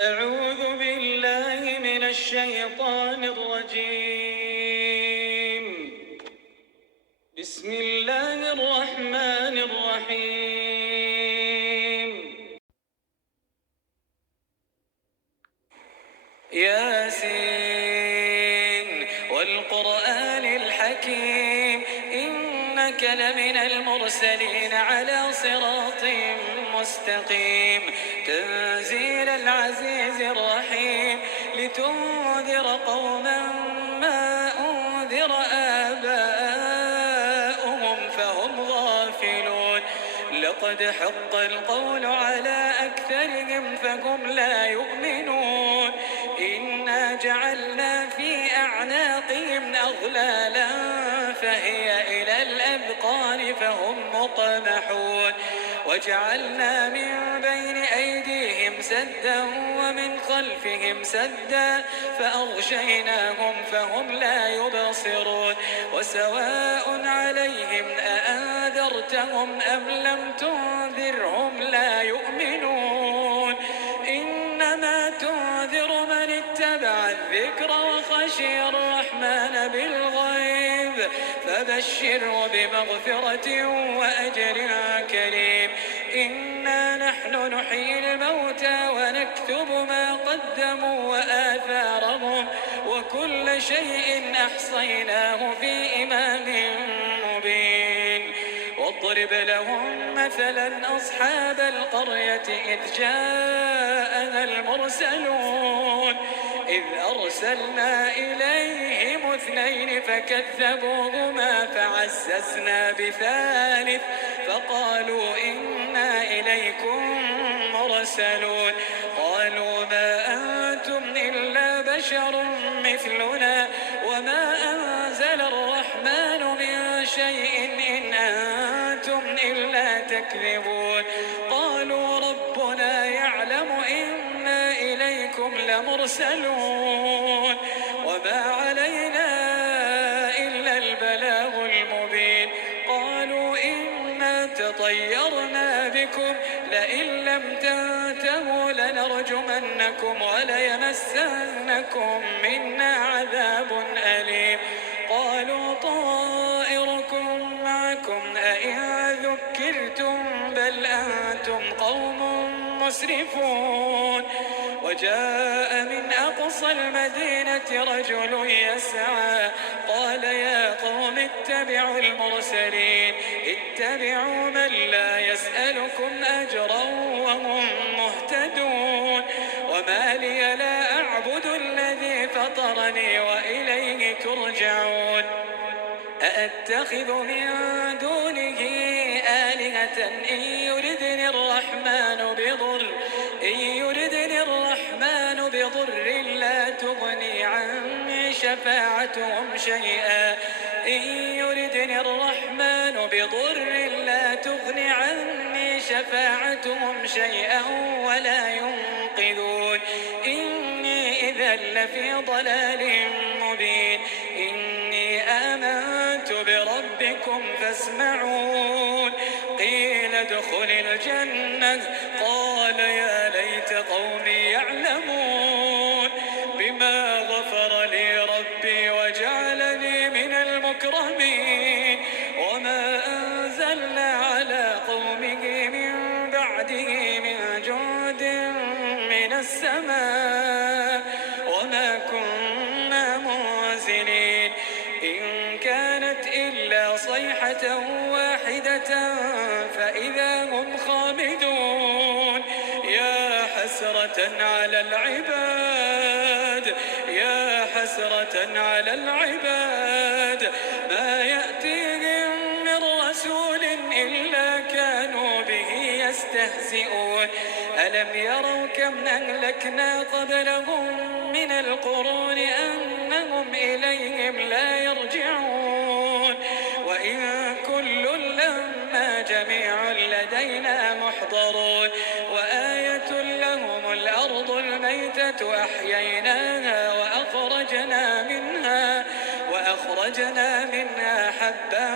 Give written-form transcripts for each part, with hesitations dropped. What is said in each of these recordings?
أعوذ بالله من الشيطان الرجيم. بسم الله الرحمن الرحيم. ياسين والقرآن الحكيم إنك لمن المرسلين على صراط مستقيم تنزيل العزيز الرحيم لتنذر قوما ما أنذر آباؤهم فهم غافلون لقد حق القول على أكثرهم فهم لا يؤمنون إنا جعلنا في أعناقهم أغلالا فهي إلى الأذقان فهم مقمحون وجعلنا من بين أيديهم سدا ومن خلفهم سدا فأغشيناهم فهم لا يبصرون وسواء عليهم أأنذرتهم أم لم تنذرهم لا يؤمنون إنما تنذر من اتبع الذكر وخشي الرحمن بالغيب فبشره بمغفرة وأجر كريم إنا نحن نحيي الموتى ونكتب ما قدموا وآثارهم وكل شيء أحصيناه في إمام مبين واضرب لهم مثلا أصحاب القرية إذ جاءها المرسلون إذ أرسلنا إليهم اثنين فكذبوهما فعززنا بثالث فقالوا إنا إليكم مرسلون قالوا ما أنتم إلا بشر مثلنا وما أنزل الرحمن من شيء إن أنتم إلا تكذبون قالوا ربنا يعلم إنا إليكم لمرسلون وما علينا إلا البلاغ المبين قالوا إنا تطيرنا بكم لئن لم تنتهوا لنرجمنكم وليمسنكم منا عذاب أليم قالوا طائركم معكم أئن ذكرتم بل أنتم قوم مسرفون وجاء من أقصى المدينة رجل يسعى قال يا قوم اتبعوا المرسلين اتبعوا من لا يسألكم أجرا وهم مهتدون وما لي لا أعبد الذي فطرني وإليه ترجعون أأتخذ من دونه آلهة إن يردني الرحمن بضر لا تغني عني شفاعتهم شيئا إن يردني الرحمن بضر لا تغني عني شفاعتهم شيئا ولا ينقذون إني إذا لفي ضلال مبين إني آمنت بربكم فاسمعون قيل ادخل الجنة قال يا ليت قومي يعلمون بما غفر لي ربي وجعلني من المكرمين وما أنزلنا على قومه من بعده من جند من السماء وما كنا منزلين إن كانت إلا صيحة واحدة فإذا هم خامدون يا حسرة على العباد يا حسرة على العباد ما يأتيهم من رسول إلا كانوا به يستهزئون ألم يروا كم أهلكنا قبلهم من القرون أنهم إليهم لا يرجعون وإن كل لما جميع لدينا محضرون وآية لهم الأرض الميتة أحييناها وأخرجنا منها حبا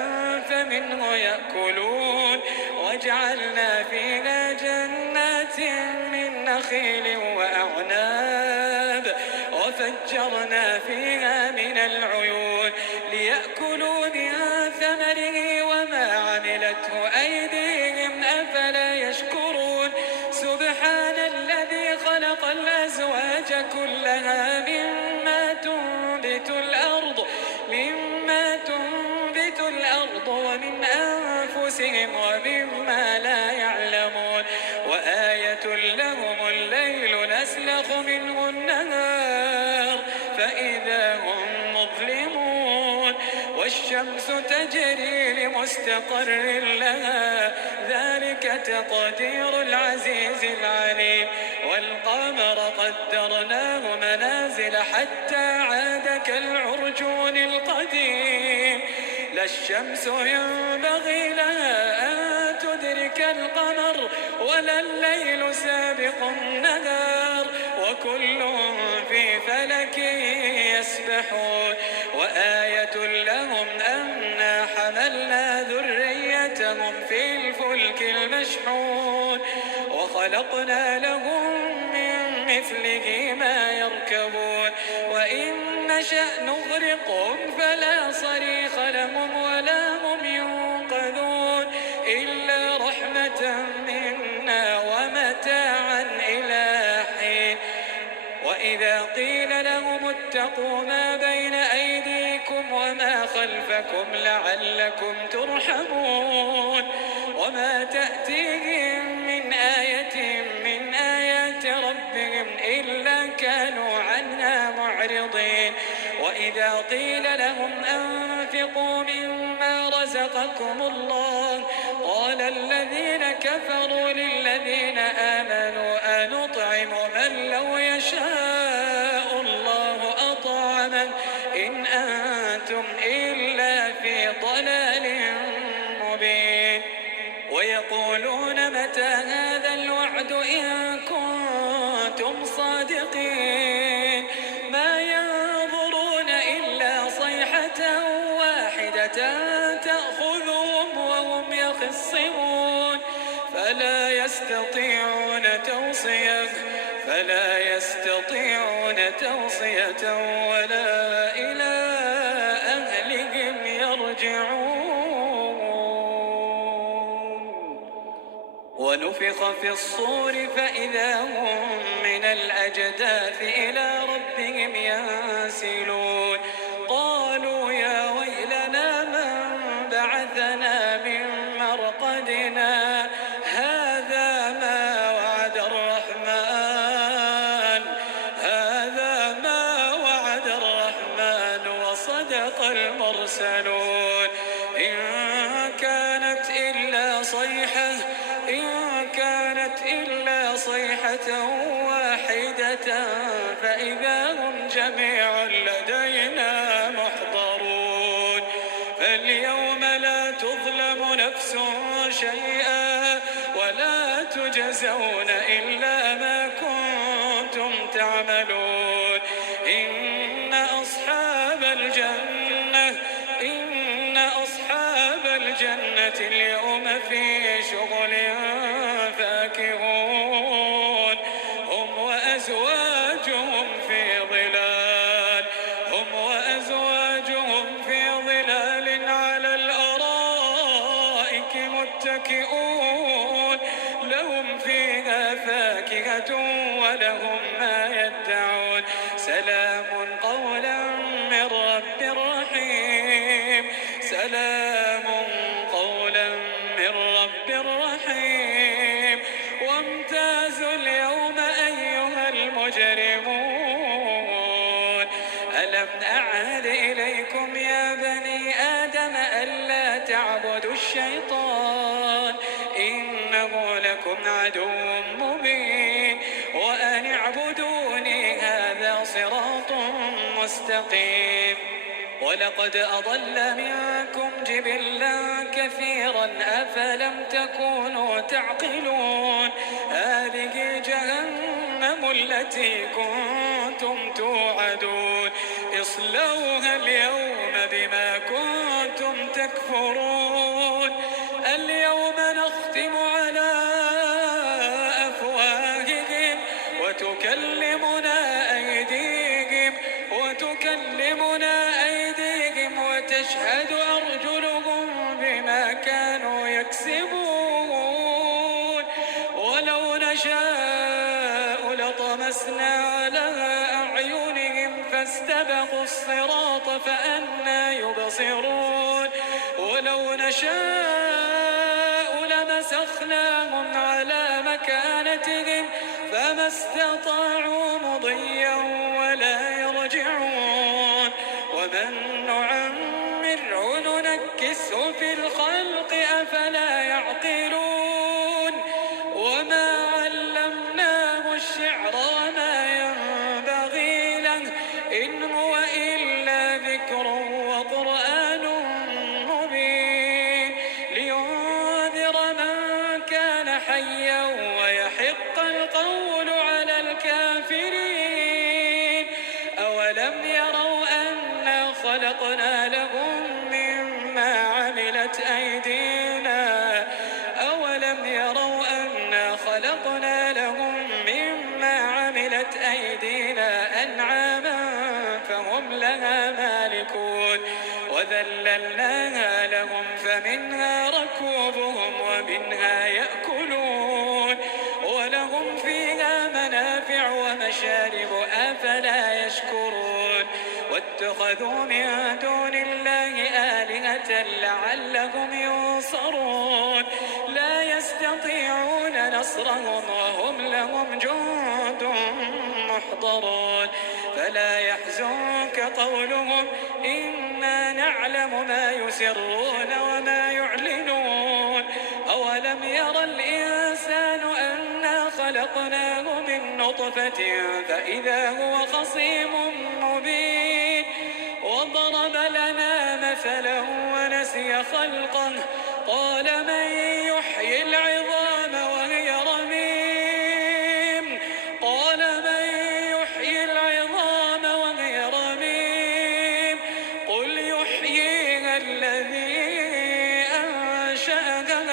فمنه يأكلون وجعلنا فيها جنات من نخيل وأعناب وفجرنا فيها من العيون ليأكلوا من ثمره وما عملته أيديهم أفلا يشكرون سبحان الذي خلق الأزواج كلها مما تنبت الأرض ومن أنفسهم ومما لا يعلمون وآية لهم الليل نسلخ منه النهار فإذا هم مظلمون والشمس تجري لمستقر لها ذلك تقدير العزيز العليم والقمر قدرناه منازل حتى عاد كالعرجون القديم لا الشمس ينبغي لها أن تدرك القمر ولا الليل سابق النهار وكل في فلك يسبحون وآية لهم أنا حملنا ذريتهم في الفلك المشحون وخلقنا لهم من مثله ما يركبون وإن نشأ نغرقهم فلا صريخ لهم ولا هم ينقذون إلا رحمة منا ومتاعا إلى حين وإذا قيل لهم اتقوا ما بين أيديكم وما خلفكم لعلكم ترحمون وما تأتيهم من آية من آيات ربهم إلا كانوا عنها معرضين وإذا قيل لهم أنفقوا مما رزقكم الله قال الذين كفروا للذين آمنوا أنطعم من لو يشاء الله أطعمه إن أنتم إلا في ضلال مبين ويقولون متى هذا الوعد إن كنتم صادقين ما ينظرون إلا صيحة واحدة تأخذهم وهم يخصمون فلا يستطيعون توصية ولا إلى أهلهم يرجعون ونفخ في الصور فإذا هم من الأجداث إلى ربهم ينسلون قالوا يا ويلنا من بعثنا من مرقدنا هذا ما وعد الرحمن وصدق المرسلون إن كانت إلا صيحة واحدة فإذا هم جميع لدينا محضرون فاليوم لا تظلم نفس شيئا ولا تجزون إلا ما كنتم تعملون إن أصحاب الجنة اليوم في شغل فاكهون هم وأزواجهم في ظلال على الأرائك متكئون لهم فيها فاكهة ولهم ما يدعون سلام قولا من رب رحيم وامتازوا اليوم أيها المجرمون ألم أعهد إليكم يا بني آدم ألا تعبدوا الشيطان إنه لكم عدو مبين وأن اعبدوني هذا صراط مستقيم ولقد أضل منكم جبلا كثيرا أفلم تكونوا تعقلون هذه جهنم التي كنتم توعدون اصلوها اليوم بما كنتم تكفرون اليوم نختم على أفواههم وتكلمنا أيديهم وتكلمنا أيديهم وتشهد أرجلهم بما كانوا يكسبون ولو نشاء لطمسنا على أعينهم فاستبقوا الصراط فأنى يبصرون ولو نشاء لمسخناهم على مكانتهم فما استطاعوا مضيا ولا يرجعون ومن نعمره ننكسه في الخلق أفلا يعقلون وما علمناه الشعر وما ينبغي له إن هو إلا ذكر وقرآن مبين لينذر من كان حيا ويحق القول على الكافرين أولم يروا أنا خلقنا لهم مما عملت أيدينا أولم يروا أنا خلقنا لهم مما عملت أيدينا أنعاما فهم لها مالكون وذللناها لهم فمنها ركوبهم ومنها يأكلون ولهم فيها منافع ومشارب أفلا يشكرون واتخذوا من دون الله آلهة لعلهم ينصرون لا يستطيعون نصرهم وهم لهم جند محضرون فلا يحزنك قولهم إنا نعلم ما يسرون وما يعلنون أولم ير الإنسان أنا خلقناه من نطفة فإذا هو خصيم مبين وضرب لنا مثلا ونسي خلقه قال من يحيي العظام وهي رميم قال من يحيي العظام وهي رميم قل يحييها الذي أنشأها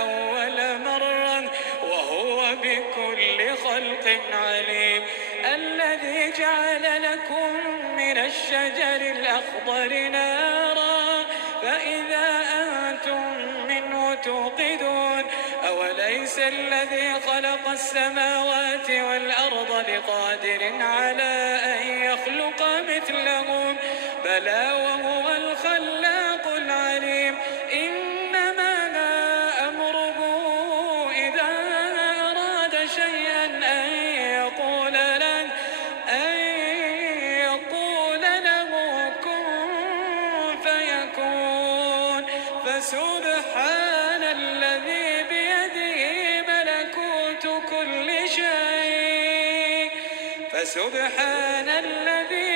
أول مرة وهو بكل خلق عليم الذي جعل لكم من الشجر الأخضر نارا فإذا أنتم منه توقدون أوليس الذي خلق السماوات والأرض بقادر على أن يخلق مثلهم بلى وهو الخلاق العليم إنما أمره إذا أراد شيئا أن يقول له كن فيكون فسبحان الذي بيده ملكوت كل شيء فسبحان الذي